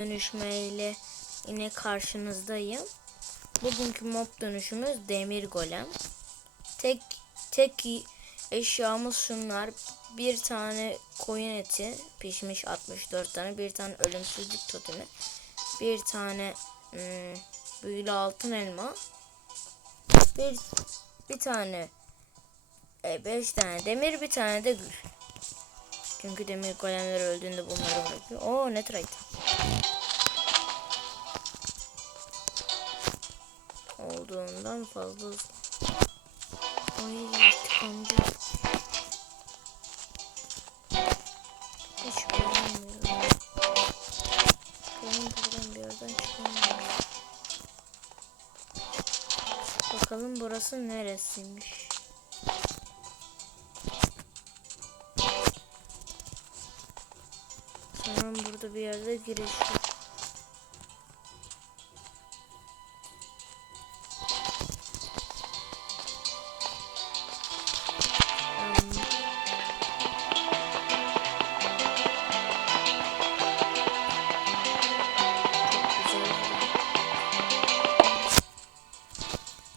dönüşmeyle yine karşınızdayım. Bugünkü mob dönüşümüz demir golem. Tek tek eşyamız şunlar. Bir tane koyun eti pişmiş 64 tane. Bir tane ölümsüzlük totemi. Bir tane hmm, büyülü altın elma. Bir bir tane e, beş tane demir bir tane de gül. Çünkü demir golemler öldüğünde bunları Oo netherite. Olduğundan fazla hızlı. Ay amca. Hiç. Benim buradan bir yerden çıkamıyorum. Bakalım burası neresiymiş. Sanırım burada bir yerde giriş.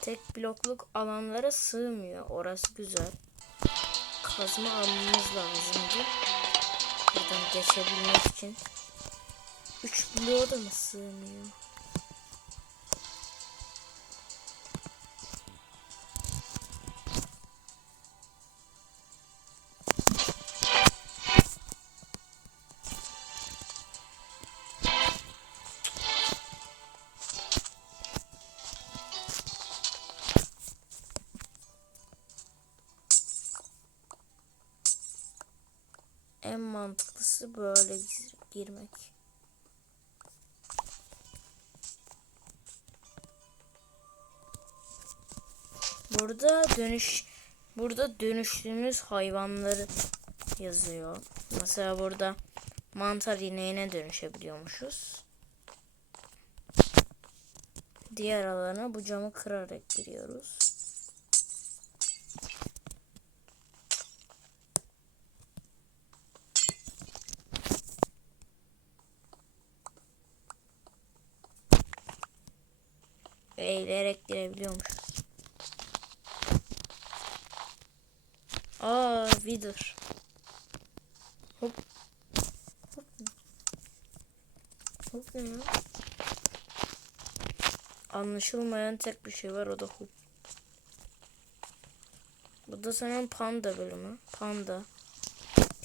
Tek blokluk alanlara sığmıyor. Orası güzel. Kazma almamız lazımdı. Buradan geçebilmek için. 3 bloğa da mı sığmıyor? En mantıklısı böyle gir- girmek. Burada dönüş burada dönüştüğümüz hayvanları yazıyor. Mesela burada mantar ineğine dönüşebiliyormuşuz. Diğer alana bu camı kırarak giriyoruz. Eğilerek girebiliyormuşuz. Aa, Wither. Hop. Hop. Hop ne ya? Anlaşılmayan tek bir şey var o da hop. Bu da sanırım panda bölümü. Panda.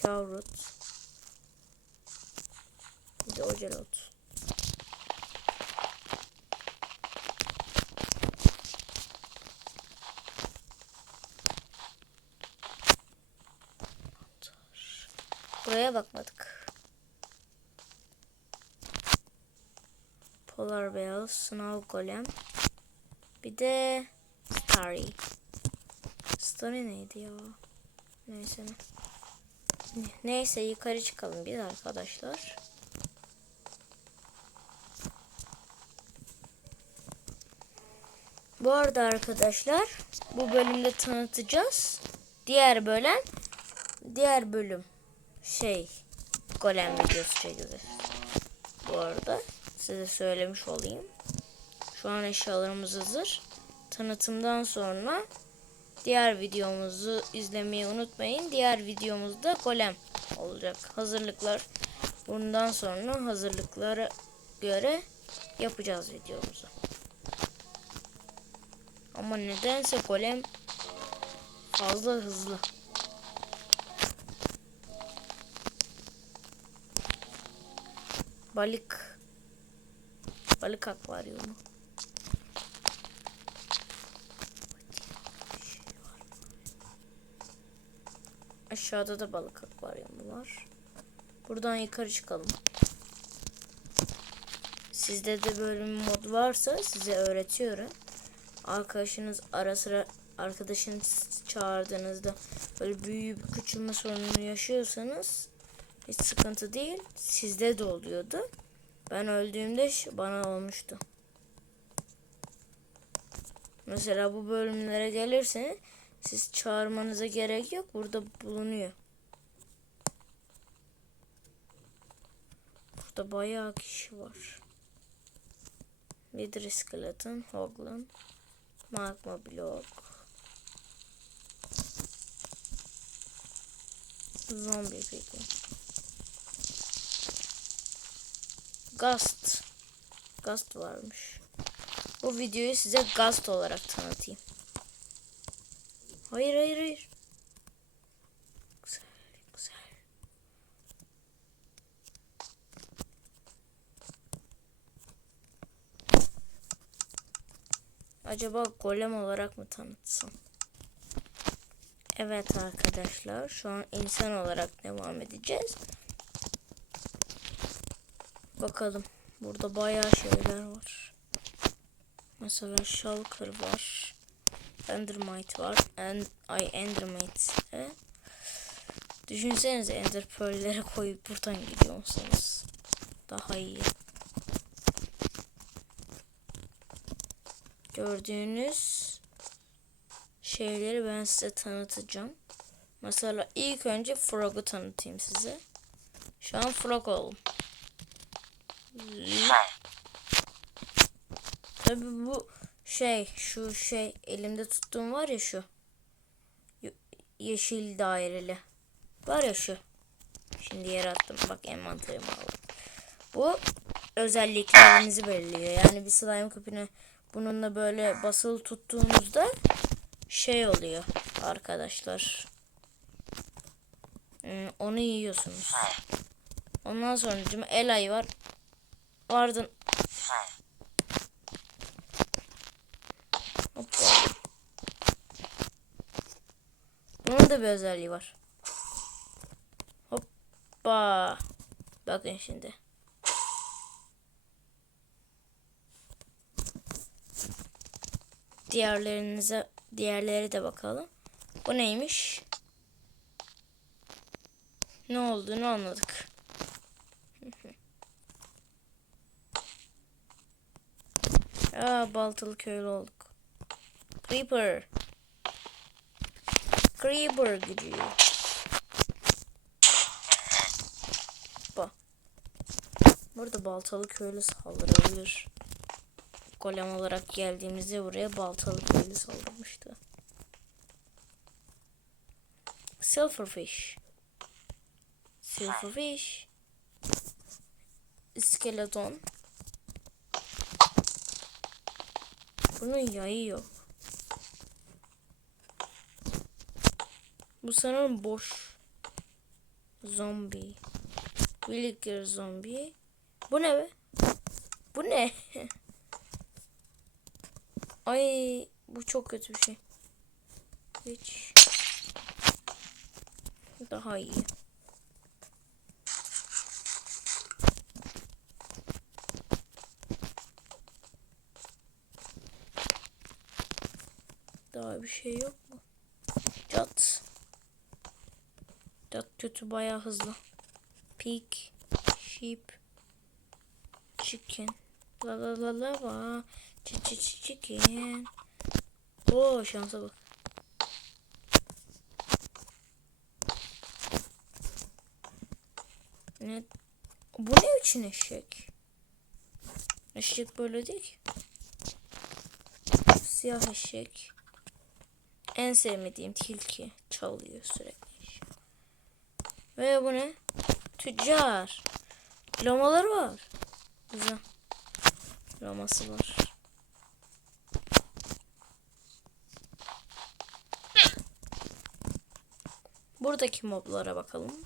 Kavrut. Bir de ocelot. Buraya bakmadık. Polar Bear, Snow Golem. Bir de Starry. Starry neydi ya? Neyse. ne. Neyse yukarı çıkalım biz arkadaşlar. Bu arada arkadaşlar bu bölümde tanıtacağız. Diğer bölüm diğer bölüm şey golem videosu çekeceğiz. Bu arada size söylemiş olayım. Şu an eşyalarımız hazır. Tanıtımdan sonra diğer videomuzu izlemeyi unutmayın. Diğer videomuzda golem olacak. Hazırlıklar bundan sonra hazırlıklara göre yapacağız videomuzu. Ama nedense golem fazla hızlı. Balık. Balık akvaryumu. Aşağıda da balık akvaryumu var. Buradan yukarı çıkalım. Sizde de böyle bir mod varsa size öğretiyorum. Arkadaşınız ara sıra arkadaşınız çağırdığınızda böyle büyük bir küçülme sorunu yaşıyorsanız hiç sıkıntı değil. Sizde de oluyordu. Ben öldüğümde bana olmuştu. Mesela bu bölümlere gelirseniz siz çağırmanıza gerek yok. Burada bulunuyor. Burada bayağı kişi var. Wither Skeleton, Hoglin, Magma Block, Zombie People, Ghost, Ghost varmış. Bu videoyu size Ghost olarak tanıtayım. Hayır hayır hayır. Güzel güzel. Acaba golem olarak mı tanıtsam? Evet arkadaşlar şu an insan olarak devam edeceğiz. Bakalım burada bayağı şeyler var. Mesela Shulker var. Endermite var. And, ay Endermite. E? Düşünsenize Ender Pearl'lere koyup buradan gidiyorsunuz. Daha iyi. Gördüğünüz şeyleri ben size tanıtacağım. Mesela ilk önce Frog'u tanıtayım size. Şu an Frog oldum. Tabi bu şey şu şey elimde tuttuğum var ya şu. Ye- yeşil daireli. Var ya şu. Şimdi yere attım bak envanterimi aldım. Bu özelliklerinizi belirliyor. Yani bir slime küpünü bununla böyle basılı tuttuğunuzda şey oluyor arkadaşlar. Hmm, onu yiyorsunuz. Ondan sonra el ayı var vardın Hoppa. Bunun da bir özelliği var. Hoppa. Bakın şimdi. Diğerlerinize diğerleri de bakalım. Bu neymiş? Ne olduğunu anladık. Aa baltalı köylü olduk. Creeper. Creeper gücü. Bak. Burada baltalı köylü saldırabilir. Golem olarak geldiğimizde buraya baltalı köylü saldırmıştı. Silverfish. Silverfish. Skeleton. Bunun yayı yok. Bu sanırım boş. Zombi. Villager zombi. Bu ne be? Bu ne? Ay bu çok kötü bir şey. Hiç. Daha iyi. Bir şey yok mu? Cat. Cat kötü bayağı hızlı. Pig. Sheep. Chicken. La la la la la. Ç ç ç chicken. Oo şansa bak. Ne? Bu ne için eşek? Eşek böyle değil ki. Siyah eşek. En sevmediğim tilki. Çalıyor sürekli. Ve bu ne? Tüccar. Lamaları var. Güzel. Laması var. Buradaki moblara bakalım.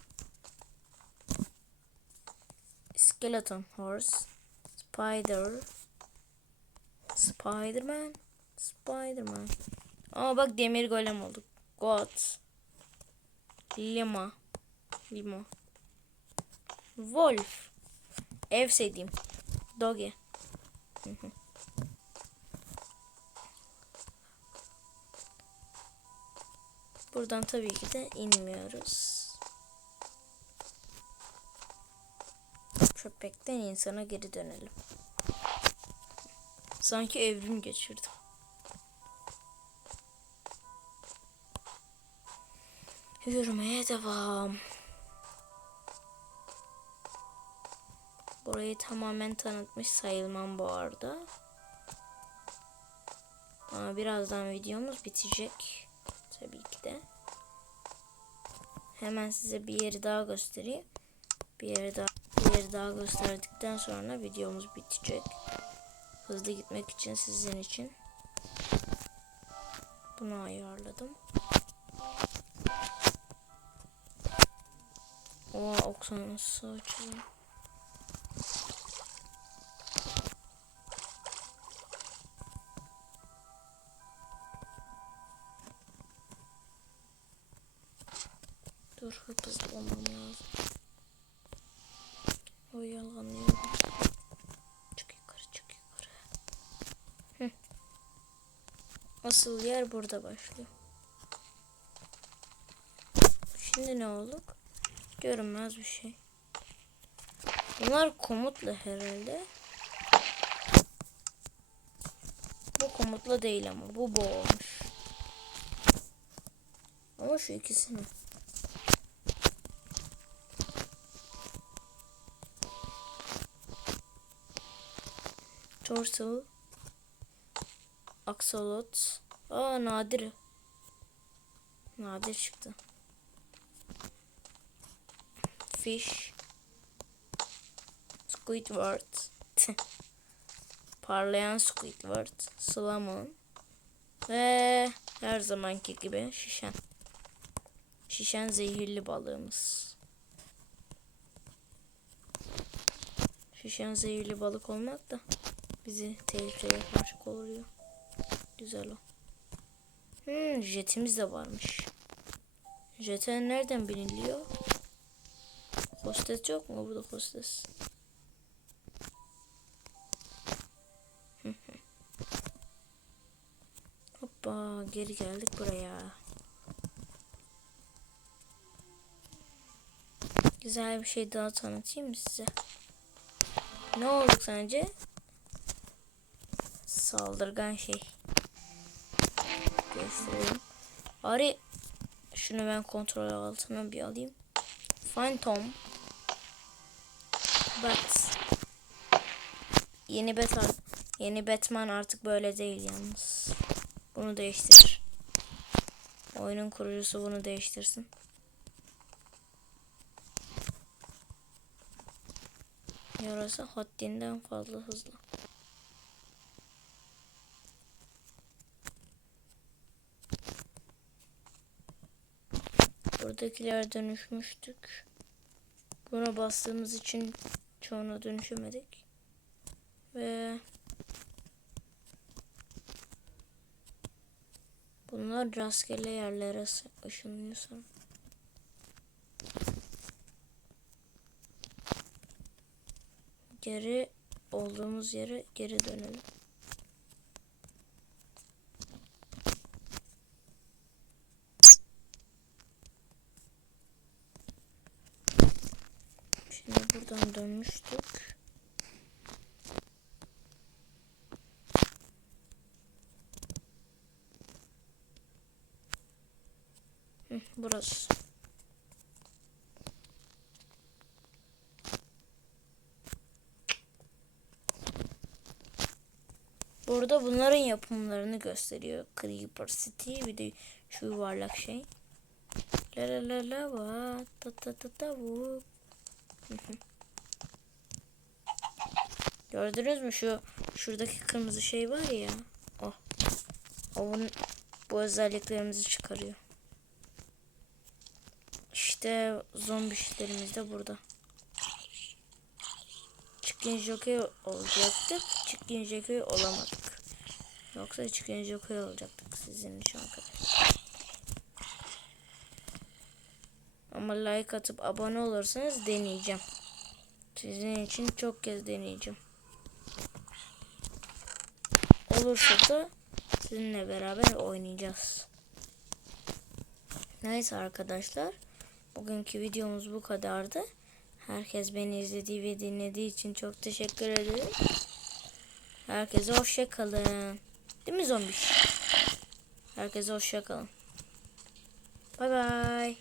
Skeleton Horse. Spider. Spiderman. Spiderman. Ama bak demir golem olduk. God. Lima. Lima. Wolf. Ev sevdiğim. Doge. Buradan tabii ki de inmiyoruz. Köpekten insana geri dönelim. Sanki evrim geçirdim. Yürümeye devam. Bu Burayı tamamen tanıtmış sayılmam bu arada. Ama birazdan videomuz bitecek. Tabii ki de. Hemen size bir yeri daha göstereyim. Bir yeri daha bir yeri daha gösterdikten sonra videomuz bitecek. Hızlı gitmek için sizin için bunu ayarladım. Oha oksanusu açalım. Dur hızlı olmam lazım. Oyalanıyorum. Çık yukarı çık yukarı. Hı. Asıl yer burada başlıyor. Şimdi ne olduk? Görünmez bir şey. Bunlar komutla herhalde. Bu komutla değil ama bu bu. Ama şu ikisini. Turtle. Axolot. Aa nadir. Nadir çıktı. Fish. Squidward. Parlayan Squidward. Salmon. Ve her zamanki gibi şişen. Şişen zehirli balığımız. Şişen zehirli balık olmak da bizi tehlikeye karşı koruyor. Güzel o. Hmm, jetimiz de varmış. Jete nereden biniliyor? Hostes yok mu burada hostes? Hoppa geri geldik buraya. Güzel bir şey daha tanıtayım mı size? Ne olduk sence? Saldırgan şey. Göstereyim. Ari şunu ben kontrol altına bir alayım. Phantom. Bat. Yeni Batman. Yeni Batman artık böyle değil yalnız. Bunu değiştir. Oyunun kurucusu bunu değiştirsin. Yarasa haddinden fazla hızlı. Buradakiler dönüşmüştük. Buna bastığımız için çoğuna dönüşemedik. Ve bunlar rastgele yerlere ışınlıyor sanırım. Geri olduğumuz yere geri dönelim. Şimdi dönmüştük. Burası. Burada bunların yapımlarını gösteriyor. Creeper City bir de şu yuvarlak şey. La la la la va ta ta ta ta vu. Gördünüz mü şu şuradaki kırmızı şey var ya. O. O bunun, bu özelliklerimizi çıkarıyor. İşte zombi işlerimiz de burada. Chicken Jockey olacaktık. Chicken Jockey olamadık. Yoksa Chicken Jockey olacaktık sizin için arkadaşlar. Ama like atıp abone olursanız deneyeceğim. Sizin için çok kez deneyeceğim. Olursa da sizinle beraber oynayacağız. Neyse arkadaşlar. Bugünkü videomuz bu kadardı. Herkes beni izlediği ve dinlediği için çok teşekkür ederim. Herkese hoşça kalın. Değil mi zombi? Herkese hoşça kalın. Bay bay.